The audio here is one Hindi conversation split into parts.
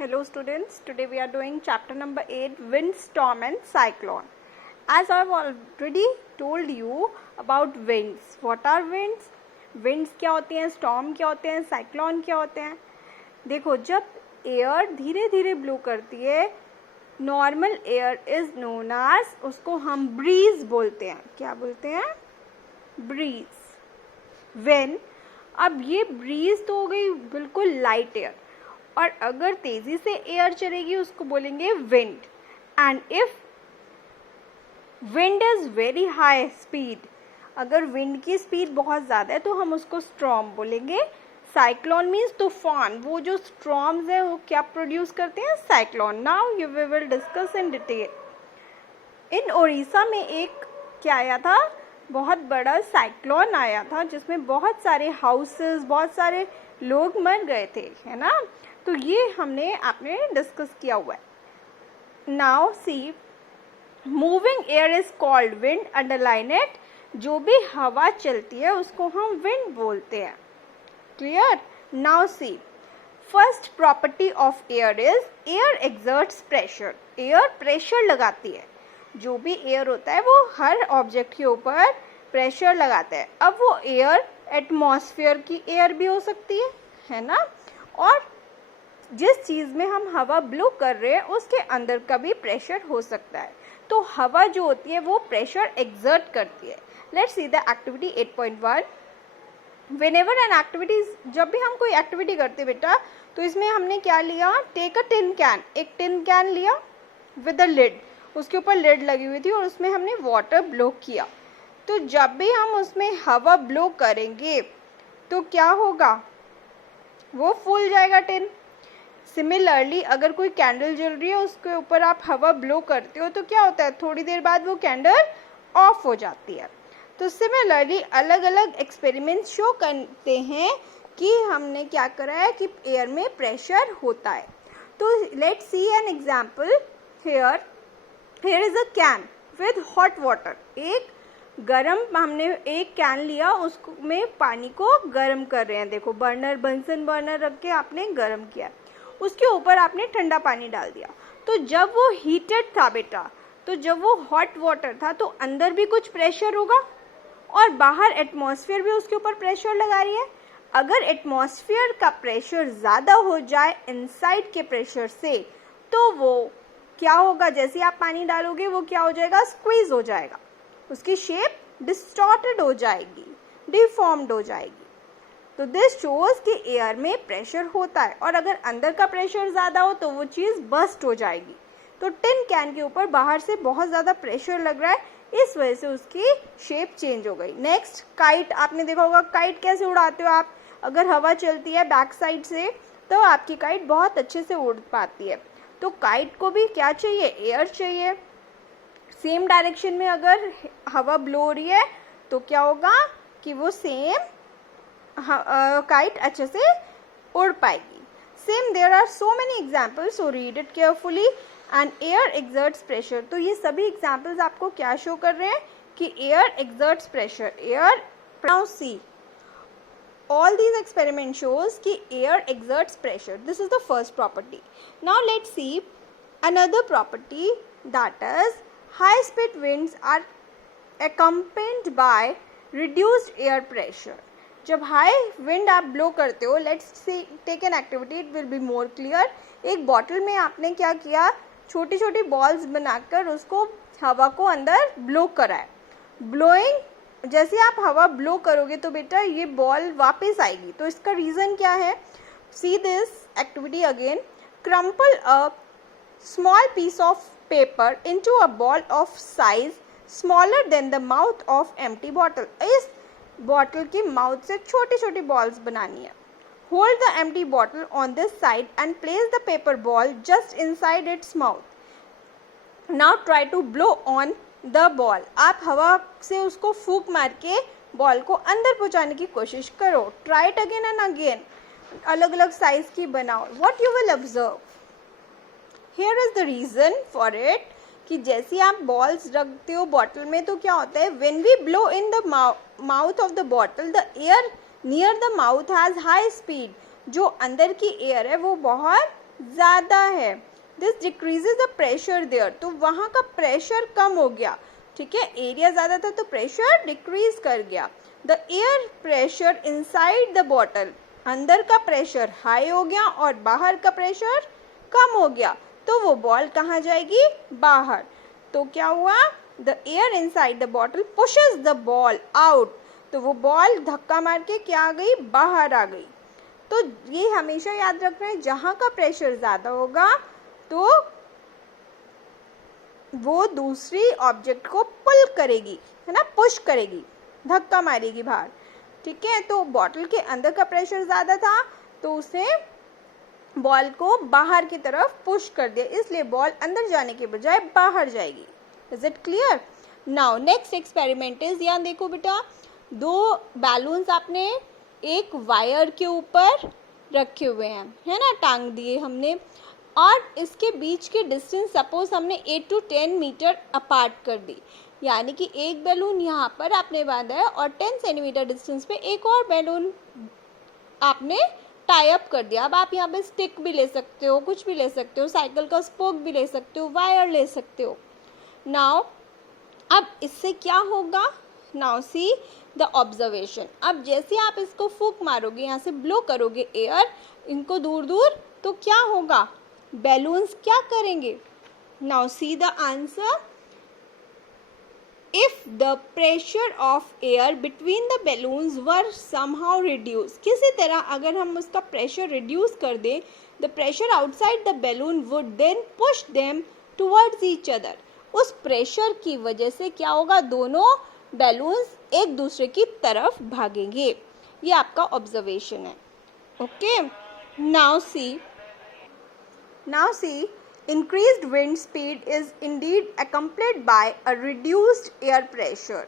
Hello students, today we are doing chapter number 8, wind, storm and cyclone. As I have already told you about winds. What are winds? Winds क्या होते हैं, storm क्या होते हैं, cyclone क्या होते हैं. देखो, जब एयर धीरे धीरे ब्लो करती है, normal air is known as, उसको हम ब्रीज बोलते हैं. क्या बोलते हैं? ब्रीज. वेन, अब ये ब्रीज तो हो गई बिल्कुल लाइट एयर, और अगर तेजी से एयर चलेगी उसको बोलेंगे wind. And if wind is very high speed, अगर विंड की स्पीड बहुत ज़्यादा है तो हम उसको स्टॉर्म बोलेंगे. साइक्लोन मीन्स तूफान. वो जो स्टॉर्म्स है वो क्या प्रोड्यूस करते हैं? Cyclone. Now you we will discuss in detail. In Orissa में एक क्या आया था, बहुत बड़ा साइक्लोन आया था जिसमें बहुत सारे हाउसेस, बहुत सारे लोग मर गए थे, है ना. तो ये हमने आपने डिस्कस किया हुआ है. Now see, moving air is called wind. Underline it. जो भी हवा चलती है उसको हम विंड बोलते हैं. Clear? Now see, first property of air is air exerts pressure. Air pressure लगाती है. जो भी एयर होता है वो हर ऑब्जेक्ट के ऊपर प्रेशर लगाता है. अब वो एयर एटमॉस्फेयर की एयर भी हो सकती है ना. और जिस चीज़ में हम हवा ब्लो कर रहे हैं उसके अंदर का भी प्रेशर हो सकता है. तो हवा जो होती है वो प्रेशर एक्सर्ट करती है. Let's see the activity 8.1. Whenever an activity, जब भी हम कोई एक्टिविटी करते बेटा, तो इसमें हमने क्या लिया? Take a tin can. एक टिन कैन लिया विद अ लिड. उसके ऊपर लिड लगी हुई थी और उसमें हमने वाटर ब्लो किया. तो जब भी हम उसमें हवा ब्लो करेंगे तो क्या होगा? वो फूल जाएगा टिन. सिमिलरली अगर कोई कैंडल जल रही है उसके ऊपर आप हवा ब्लो करते हो तो क्या होता है? थोड़ी देर बाद वो कैंडल ऑफ हो जाती है. तो सिमिलरली अलग अलग एक्सपेरिमेंट शो करते हैं कि हमने क्या करा है कि एयर में प्रेशर होता है. तो let's see an example. Here is a can with hot water. एक गरम, हमने एक कैन लिया, उसमें पानी को गरम कर रहे हैं. देखो, बर्नर, बंसन बर्नर रख के आपने गरम किया, उसके ऊपर आपने ठंडा पानी डाल दिया. तो जब वो हीटेड था बेटा, तो जब वो हॉट वाटर था तो अंदर भी कुछ प्रेशर होगा और बाहर एटमॉस्फेयर भी उसके ऊपर प्रेशर लगा रही है. अगर एटमॉस्फेयर का प्रेशर ज़्यादा हो जाए इनसाइड के प्रेशर से, तो वो क्या होगा? जैसे आप पानी डालोगे वो क्या हो जाएगा? स्क्वीज हो जाएगा. उसकी शेप डिस्टॉर्टेड हो जाएगी, डिफॉर्म्ड हो जाएगी. तो दिस शोज कि एयर में प्रेशर होता है, और अगर अंदर का प्रेशर ज़्यादा हो तो वो चीज़ बस्ट हो जाएगी. तो टिन कैन के ऊपर बाहर से बहुत ज़्यादा प्रेशर लग रहा है, इस वजह से उसकी शेप चेंज हो गई. Next, kite. आपने देखा होगा काइट कैसे उड़ाते हो आप. अगर हवा चलती है बैक साइड से तो आपकी काइट बहुत अच्छे से उड़ पाती है. तो काइट को भी क्या चाहिए? एयर चाहिए. सेम डायरेक्शन में अगर हवा ब्लो हो रही है तो क्या होगा कि वो सेम काइट अच्छे से उड़ पाएगी. Same there are so many examples, so read it carefully. And air exerts pressure. तो ये सभी एग्जाम्पल्स आपको क्या शो कर रहे हैं कि air exerts pressure. Air, now see, all these experiment shows कि air exerts pressure. This is the first property. Now let's see another property, that is high speed winds are accompanied by reduced air pressure. जब हाई विंड आप ब्लो करते हो, let's see take an activity, it will be more clear. एक बॉटल में आपने क्या किया? छोटी छोटी बॉल्स बनाकर उसको हवा को अंदर ब्लो करा है. ब्लोइंग, जैसे आप हवा ब्लो करोगे तो बेटा ये बॉल वापस आएगी. तो इसका रीज़न क्या है? See this activity again. Crumple a small piece of paper into a ball of size smaller than the mouth of empty bottle. इस बॉटल की माउथ से छोटी छोटी बॉल्स बनानी है. Hold the empty bottle on this side and place the paper ball just inside its mouth. Now try to blow on the ball. आप हवा से उसको फूंक मार के बॉल को अंदर पहुंचाने की कोशिश करो. Try it again and again. अलग अलग साइज की बनाओ. What you will observe, here is the reason for it, कि जैसे आप बॉल्स रखते हो बॉटल में तो क्या होता है? When we blow in the mouth of the bottle, the air near the mouth has high speed. जो अंदर की एयर है वो बहुत ज़्यादा है, this decreases the pressure there, तो वहाँ का प्रेशर कम हो गया, ठीक है, एरिया ज़्यादा था तो प्रेशर डिक्रीज कर गया। The air pressure inside the bottle, अंदर का प्रेशर हाई हो गया और बाहर का प्रेशर कम हो गया, तो वो बॉल कहाँ जाएगी, बाहर। तो क्या हुआ, the air inside the bottle pushes the ball out, तो वो बॉल धक्का मार के क्या आ गई, बाहर आ गई। तो ये हमेशा याद रखना है, जहाँ का प्रेशर ज़्यादा होगा तो वो दूसरी ऑब्जेक्ट को पुल करेगी, है ना, पुश करेगी, धक्का मारेगी बाहर, ठीक है। तो बॉटल के अंदर का प्रेशर ज़्यादा था तो उसने बॉल को बाहर की तरफ पुश कर दिया, इसलिए बॉल अंदर जाने के बजाय बाहर जाएगी। Is it clear? Now next experiment is, यहाँ देखो बेटा, दो बैलून्स आपने एक वायर के ऊपर रखे हुए हैं, है ना, टांग दिए हमने, और इसके बीच की डिस्टेंस सपोज हमने 8 to 10 मीटर अपार्ट कर दी, यानी कि एक बैलून यहाँ पर आपने बांधा है और 10 सेंटीमीटर डिस्टेंस पे एक और बैलून आपने टाई अप कर दिया। अब आप यहाँ पे स्टिक भी ले सकते हो, कुछ भी ले सकते हो, साइकिल का स्पोक भी ले सकते हो, वायर ले सकते हो। नाउ अब इससे क्या होगा, नाउ सी द ऑब्जर्वेशन। अब जैसे आप इसको फूंक मारोगे, यहाँ से ब्लो करोगे एयर इनको दूर दूर, तो क्या होगा, बैलून्स क्या करेंगे। Now see the answer, if the pressure of air between the balloons were somehow reduce, किसी तरह अगर हम उसका प्रेशर रिड्यूस कर दें, the pressure outside the balloon would then push them towards each other, उस प्रेशर की वजह से क्या होगा, दोनों बैलून्स एक दूसरे की तरफ भागेंगे। ये आपका ऑब्जर्वेशन है। Okay, now see increased wind speed is indeed accompanied by a reduced air pressure।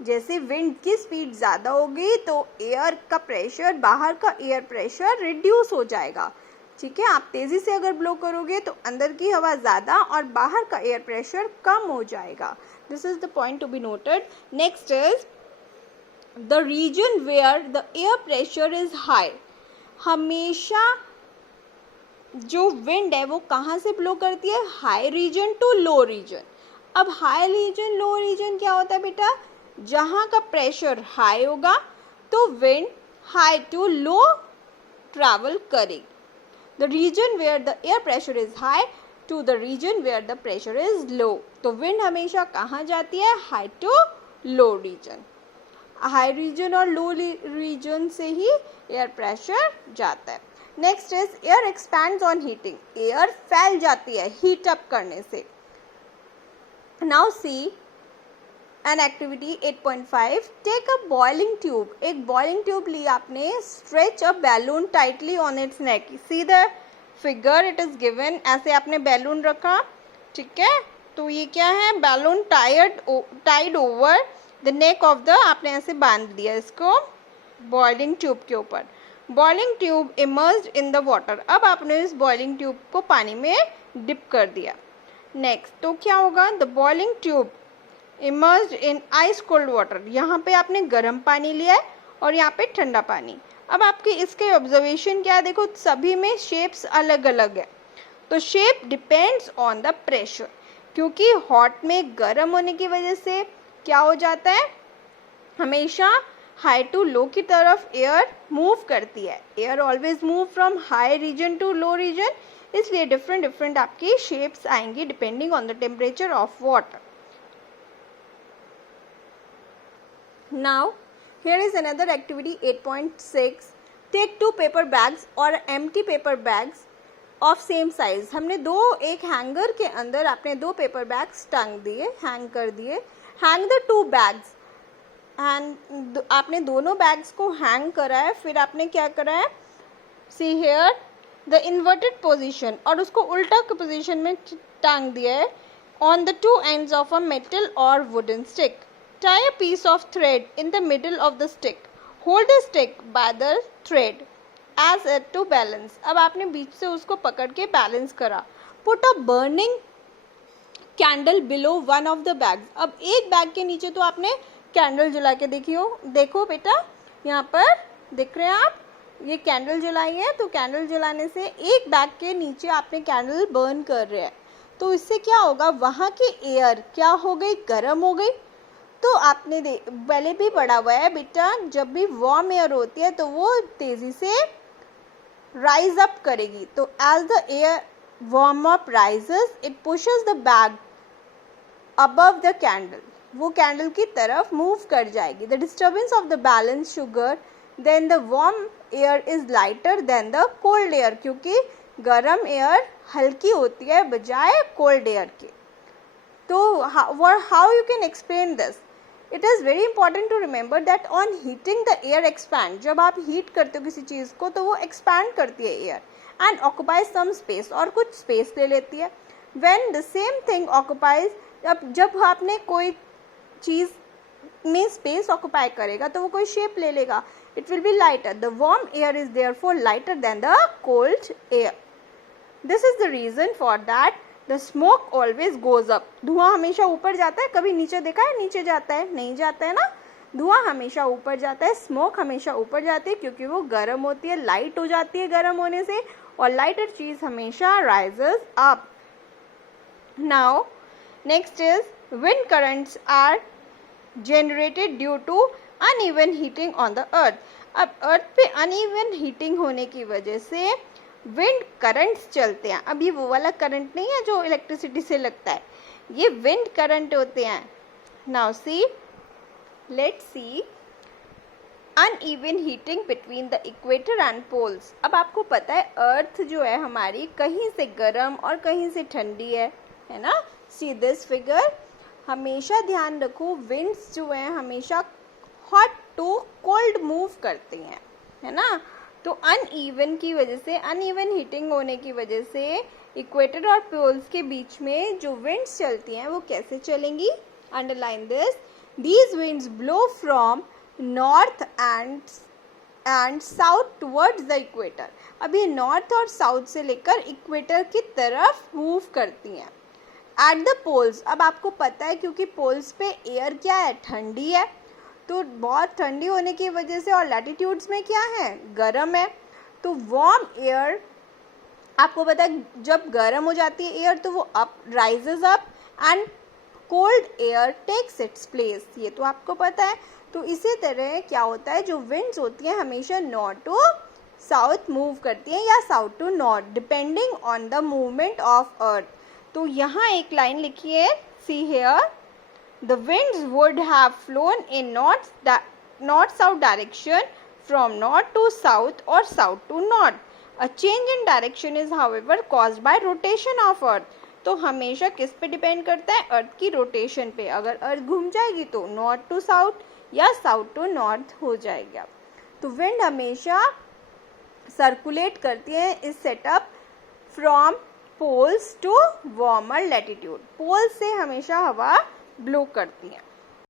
जैसे विंड की स्पीड ज़्यादा होगी तो एयर का प्रेशर, बाहर का एयर प्रेशर रिड्यूस हो जाएगा, ठीक है। आप तेज़ी से अगर ब्लो करोगे तो अंदर की हवा ज़्यादा और बाहर का एयर प्रेशर कम हो जाएगा। This is the point to be noted. Next is the region where the air pressure is high, हमेशा जो विंड है वो कहाँ से ब्लो करती है, high region to low region. अब हाई रीजन लो रीजन क्या होता है बेटा, जहाँ का प्रेशर हाई होगा तो wind high to low travel करेगी। The region where the air pressure is high to the region where the pressure is low, तो विंड हमेशा कहाँ जाती है, high to low region. High region और लो रीजन से ही एयर प्रेशर जाता है। Next is air expands on heating, air फैल जाती है हीट अप करने से। Now see an activity 8.5, take a boiling tube, एक बॉइलिंग ट्यूब ली आपने, stretch a balloon tightly on it's neck, see the figure it is given, ऐसे आपने बैलून रखा, ठीक है, तो ये क्या है, balloon tied over the neck of the, आपने ऐसे बांध दिया इसको बॉइलिंग ट्यूब के ऊपर। Boiling tube immersed in the water, अब आपने इस बॉइलिंग ट्यूब को पानी में डिप कर दिया। नेक्स्ट तो क्या होगा, the boiling tube immersed in ice cold water, यहाँ पे आपने गर्म पानी लिया है और यहाँ पे ठंडा पानी। अब आपके इसके ऑब्जर्वेशन क्या है, देखो सभी में शेप्स अलग अलग है, तो shape depends on the pressure, क्योंकि हॉट में गर्म होने की वजह से क्या हो जाता है, हमेशा हाई टू लो की तरफ एयर मूव करती है, air always move from high region to low region, इसलिए डिफरेंट डिफरेंट आपकी शेप्स आएंगी depending on the temperature of water. Now here is another activity 8.6, take 2 paper bags और empty paper bags of same size, हमने एक हैंगर के अंदर आपने 2 पेपर बैग्स टांग दिए, हैंग कर दिए, हैंग द 2 बैग्स, एंड आपने दोनों बैग्स को हैंग करा है, फिर आपने क्या करा है, see here the inverted position, और उसको उल्टा पोजीशन में टांग दिया है on the 2 ends of a metal और wooden stick, tie a piece of thread in the middle of the stick, hold the stick by the thread as it to balance, अब आपने बीच से उसको पकड़ के बैलेंस करा, put a burning candle below one of the bags, अब एक बैग के नीचे तो आपने कैंडल जला के देखो बेटा, यहाँ पर दिख रहे हैं आप, ये कैंडल जलाई है, तो कैंडल जलाने से एक बैग के नीचे आपने कैंडल बर्न कर रहे हैं, तो इससे क्या होगा, वहाँ की एयर क्या हो गई, गर्म हो गई। तो आपने पहले भी पढ़ा हुआ है बेटा, जब भी वार्म एयर होती है तो वो तेज़ी से राइज अप करेगी। तो as the air warm up rises it pushes the bag above the candle, वो कैंडल की तरफ मूव कर जाएगी। The disturbance of the balance sugar then the warm air is lighter than the cold air, क्योंकि गर्म एयर हल्की होती है बजाय कोल्ड एयर के। तो how you can explain this? It is very important to remember that on heating the air expand, जब आप हीट करते हो किसी चीज़ को तो वो एक्सपैंड करती है air and occupies some space, और कुछ स्पेस ले लेती है। When the same thing occupies, जब आपने कोई चीज़ में स्पेस ऑक्यूपाई करेगा तो वो कोई शेप ले लेगा, it will be lighter. The warm air is therefore lighter than the cold air. This is the reason for that the smoke always goes up. धुआं हमेशा ऊपर जाता है, कभी नीचे देखा है नीचे जाता है? नहीं जाता है ना, धुआं हमेशा ऊपर जाता है, स्मोक हमेशा ऊपर जाती है, क्योंकि वो गर्म होती है, लाइट हो जाती है गर्म होने से, और लाइटर चीज़ हमेशा rises up. Now next is wind currents are generated due to uneven heating on the earth. अब अर्थ पे अनइवन हीटिंग होने की वजह से विंड करंट्स चलते हैं। अब ये वो वाला करंट नहीं है जो इलेक्ट्रिसिटी से लगता है, ये विंड करंट होते हैं। Now see, let's see uneven heating between the equator and poles. अब आपको पता है अर्थ जो है हमारी कहीं से गर्म और कहीं से ठंडी है ना। सी दिस फिगर, हमेशा ध्यान रखो विंड्स जो है हमेशा हॉट टू कोल्ड मूव करते हैं, है ना। तो अनइवन की वजह से, अनइवन हीटिंग होने की वजह से इक्वेटर और पोल्स के बीच में जो विंड्स चलती हैं वो कैसे चलेंगी? Underline this, these winds blow from north and south towards the equator. अब ये नॉर्थ और साउथ से लेकर इक्वेटर की तरफ मूव करती हैं। एट द पोल्स, अब आपको पता है क्योंकि पोल्स पे एयर क्या है, ठंडी है, तो बहुत ठंडी होने की वजह से, और लैटिट्यूड्स में क्या है, गर्म है, तो वार्म एयर आपको पता है जब गर्म हो जाती है एयर तो वो up rises up and cold air takes its place, ये तो आपको पता है। तो इसी तरह क्या होता है, जो विंड्स होती हैं हमेशा नॉर्थ टू साउथ मूव करती हैं या south to north depending on the movement of earth. तो यहाँ एक लाइन लिखी है, see here, the winds would have flown in north-south direction from north to south or south to north. A change in direction is however caused by rotation of earth. तो हमेशा किस पे डिपेंड करता है, अर्थ की रोटेशन पे। अगर अर्थ घूम जाएगी तो नॉर्थ टू साउथ या साउथ टू नॉर्थ हो जाएगा। तो विंड हमेशा सर्कुलेट करती है इस setup from poles to warmer latitude. Pole से हमेशा हवा ब्लो करती हैं।